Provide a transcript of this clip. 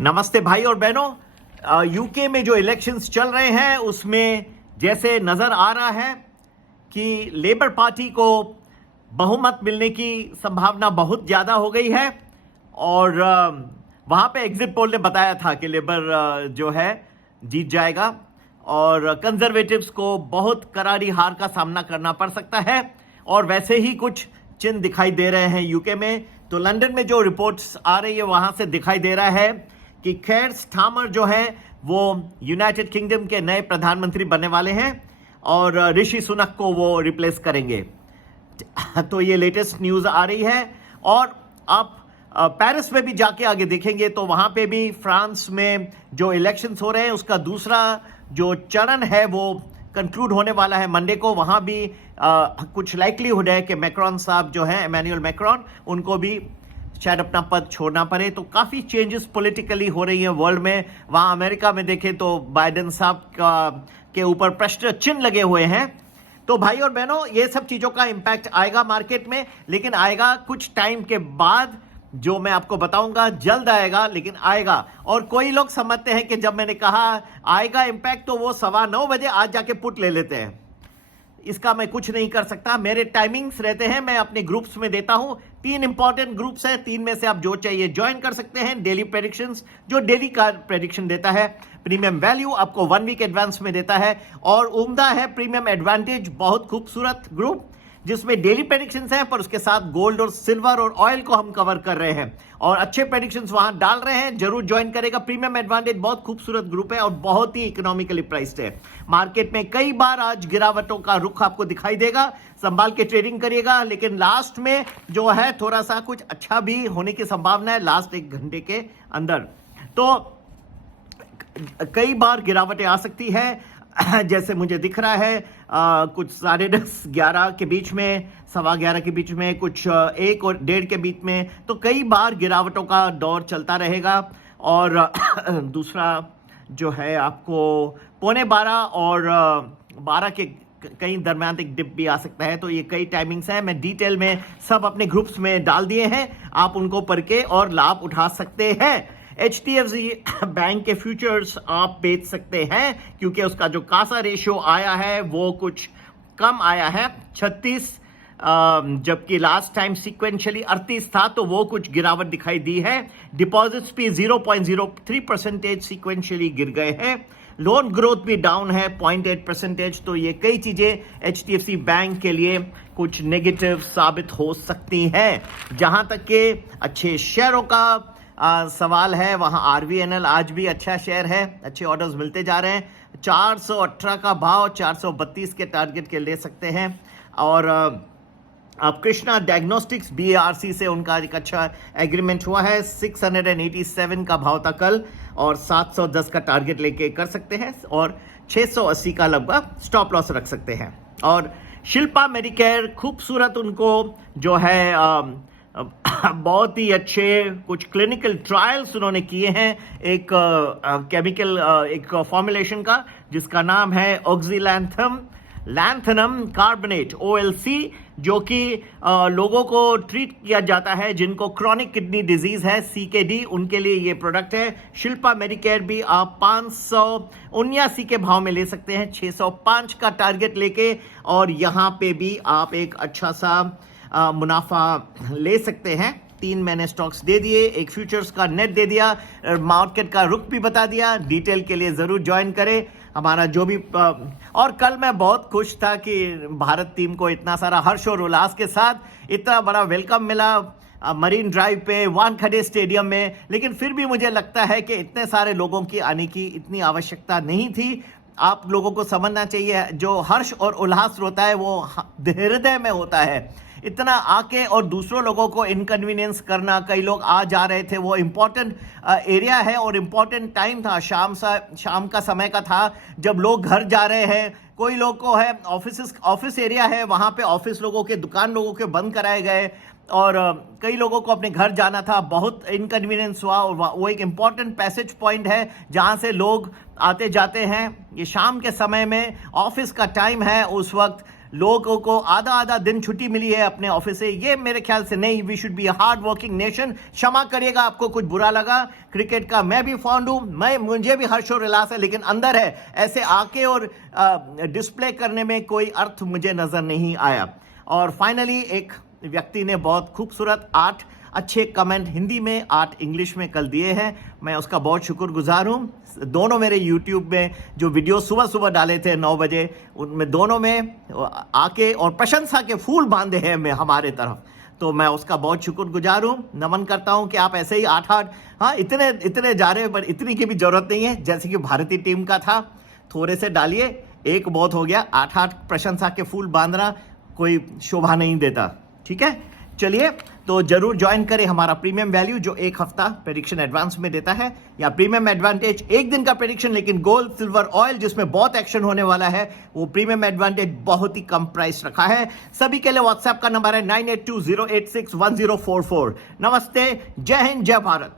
नमस्ते भाई और बहनों। यूके में जो इलेक्शंस चल रहे हैं उसमें जैसे नज़र आ रहा है कि लेबर पार्टी को बहुमत मिलने की संभावना बहुत ज़्यादा हो गई है और वहाँ पे एग्जिट पोल ने बताया था कि लेबर जो है जीत जाएगा और कंजर्वेटिव्स को बहुत करारी हार का सामना करना पड़ सकता है और वैसे ही कुछ चिन्ह दिखाई दे रहे हैं यूके में। तो लंदन में जो रिपोर्ट्स आ रही है वहाँ से दिखाई दे रहा है कि केयर स्टारमर जो है वो यूनाइटेड किंगडम के नए प्रधानमंत्री बनने वाले हैं और ऋषि सुनक को वो रिप्लेस करेंगे। तो ये लेटेस्ट न्यूज़ आ रही है और आप पेरिस में भी जाके आगे देखेंगे तो वहाँ पे भी फ्रांस में जो इलेक्शंस हो रहे हैं उसका दूसरा जो चरण है वो कंक्लूड होने वाला है मंडे को। वहाँ भी कुछ लाइकलीहुड है कि मैक्रॉन साहब जो हैं इमैनुअल मैक्रॉन उनको भी शायद अपना पद छोड़ना पड़े। तो काफ़ी चेंजेस पॉलिटिकली हो रही हैं वर्ल्ड में। वहाँ अमेरिका में देखें तो बाइडेन साहब के ऊपर प्रश्न चिन्ह लगे हुए हैं। तो भाई और बहनों ये सब चीज़ों का इम्पैक्ट आएगा मार्केट में, लेकिन आएगा कुछ टाइम के बाद, जो मैं आपको बताऊंगा जल्द आएगा लेकिन आएगा। और कोई लोग समझते हैं कि जब मैंने कहा आएगा इम्पैक्ट तो वो 9:15 बजे आज जाके पुट ले लेते हैं। इसका मैं कुछ नहीं कर सकता, मेरे टाइमिंग्स रहते हैं, मैं अपने ग्रुप्स में देता हूं। 3 इंपॉर्टेंट ग्रुप्स हैं, 3 में से आप जो चाहिए ज्वाइन कर सकते हैं। डेली प्रेडिक्शंस जो डेली का प्रेडिक्शन देता है, प्रीमियम वैल्यू आपको 1 वीक एडवांस में देता है और उम्दा है प्रीमियम एडवांटेज, बहुत खूबसूरत ग्रुप जिसमें डेली प्रेडिक्शंस हैं पर उसके साथ गोल्ड और सिल्वर और ऑयल को हम कवर कर रहे हैं और अच्छे प्रेडिक्शंस वहां डाल रहे हैं। जरूर ज्वाइन करेगा। प्रीमियम एडवांटेज बहुत खूबसूरत ग्रुप है और बहुत ही इकोनॉमिकली प्राइस्ड है। मार्केट में कई बार आज गिरावटों का रुख आपको दिखाई देगा, संभाल के ट्रेडिंग करिएगा, लेकिन लास्ट में जो है थोड़ा सा कुछ अच्छा भी होने की संभावना है लास्ट 1 घंटे के अंदर। तो कई बार गिरावटें आ सकती है जैसे मुझे दिख रहा है कुछ 10:30 11 के बीच में, 11:15 के बीच में, कुछ 1 और 1:30 के बीच में। तो कई बार गिरावटों का दौर चलता रहेगा। और दूसरा जो है आपको 11:15 और 12 के कहीं दरमियान एक डिप भी आ सकता है। तो ये कई टाइमिंग्स हैं, मैं डिटेल में सब अपने ग्रुप्स में डाल दिए हैं, आप उनको पढ़ के और लाभ उठा सकते हैं। HDFC बैंक के फ्यूचर्स आप बेच सकते हैं क्योंकि उसका जो कासा रेशियो आया है वो कुछ कम आया है 36, जबकि लास्ट टाइम सीक्वेंशियली 38 था, तो वो कुछ गिरावट दिखाई दी है। डिपॉजिट्स भी 0.03% सीक्वेंशियली गिर गए हैं। लोन ग्रोथ भी डाउन है 0.8%। तो ये कई चीजें HDFC बैंक के लिए कुछ नेगेटिव साबित हो सकती हैं। जहां तक के अच्छे शेयरों का सवाल है, वहां RVNL आज भी अच्छा शेयर है, अच्छे ऑर्डर्स मिलते जा रहे हैं। 418 का भाव 432 के टारगेट के ले सकते हैं। और अब कृष्णा डायग्नोस्टिक्स BARC से उनका एक अच्छा एग्रीमेंट हुआ है, 687 का भाव था कल और 710 का टारगेट लेके कर सकते हैं और 680 का लगभग स्टॉप लॉस रख सकते हैं। और शिल्पा मेडिकेयर खूबसूरत, उनको जो है बहुत ही अच्छे कुछ क्लिनिकल ट्रायल्स उन्होंने किए हैं एक केमिकल एक फॉर्मुलेशन का जिसका नाम है लैंथनम कार्बोनेट OLC, जो कि लोगों को ट्रीट किया जाता है जिनको क्रॉनिक किडनी डिजीज है CKD, उनके लिए ये प्रोडक्ट है। शिल्पा मेडिकेयर भी आप 579 के भाव में ले सकते हैं, 605 का टारगेट लेके, और यहाँ पे भी आप एक अच्छा सा मुनाफा ले सकते हैं। 3 मैंने स्टॉक्स दे दिए, एक फ्यूचर्स का नेट दे दिया, मार्केट का रुख भी बता दिया। डिटेल के लिए जरूर ज्वाइन करें हमारा जो भी। और कल मैं बहुत खुश था कि भारत टीम को इतना सारा हर्ष और उल्लास के साथ इतना बड़ा वेलकम मिला मरीन ड्राइव पे, वानखेड़े स्टेडियम में। लेकिन फिर भी मुझे लगता है कि इतने सारे लोगों की आने की इतनी आवश्यकता नहीं थी। आप लोगों को समझना चाहिए जो हर्ष और उल्लास होता है वो हृदय में होता है। इतना आके और दूसरों लोगों को इनकन्वीनियंस करना, कई लोग आ जा रहे थे, वो इम्पोर्टेंट एरिया है और इम्पोर्टेंट टाइम था, शाम का समय का था जब लोग घर जा रहे हैं। कोई लोग को है ऑफिस एरिया है, वहाँ पे ऑफिस लोगों के, दुकान लोगों के बंद कराए गए और कई लोगों को अपने घर जाना था, बहुत इनकन्वीनियंस हुआ। और वो एक इम्पॉर्टेंट पैसेज पॉइंट है जहाँ से लोग आते जाते हैं। ये शाम के समय में ऑफिस का टाइम है, उस वक्त लोगों को आधा आधा दिन छुट्टी मिली है अपने ऑफिस से, ये मेरे ख्याल से नहीं। We should be a hard working nation. क्षमा करिएगा आपको कुछ बुरा लगा। क्रिकेट का मैं भी फॉन्ड हूं, मुझे भी हर्ष और उल्लास है, लेकिन अंदर है ऐसे आके और डिस्प्ले करने में कोई अर्थ मुझे नजर नहीं आया। और फाइनली एक व्यक्ति ने बहुत खूबसूरत 8 अच्छे कमेंट हिंदी में 8 इंग्लिश में कल दिए हैं, मैं उसका बहुत शुक्रगुजार हूँ। दोनों मेरे यूट्यूब में जो वीडियो सुबह सुबह डाले थे 9 बजे, उनमें दोनों में आके और प्रशंसा के फूल बांधे हैं मैं हमारे तरफ, तो मैं उसका बहुत शुक्रगुजार हूँ। नमन करता हूँ कि आप ऐसे ही 8-8 हाँ इतने जा रहे हैं, पर इतनी की भी जरूरत नहीं है। जैसे कि भारतीय टीम का था, थोड़े से डालिए, एक बहुत हो गया। 8-8 प्रशंसा के फूल बांधना कोई शोभा नहीं देता, ठीक है। चलिए, तो जरूर ज्वाइन करें हमारा प्रीमियम वैल्यू जो 1 हफ्ता प्रेडिक्शन एडवांस में देता है, या प्रीमियम एडवांटेज 1 दिन का प्रेडिक्शन, लेकिन गोल्ड सिल्वर ऑयल जिसमें बहुत एक्शन होने वाला है, वो प्रीमियम एडवांटेज बहुत ही कम प्राइस रखा है। सभी के लिए व्हाट्सएप का नंबर है 9820861044। नमस्ते, जय हिंद, जय भारत।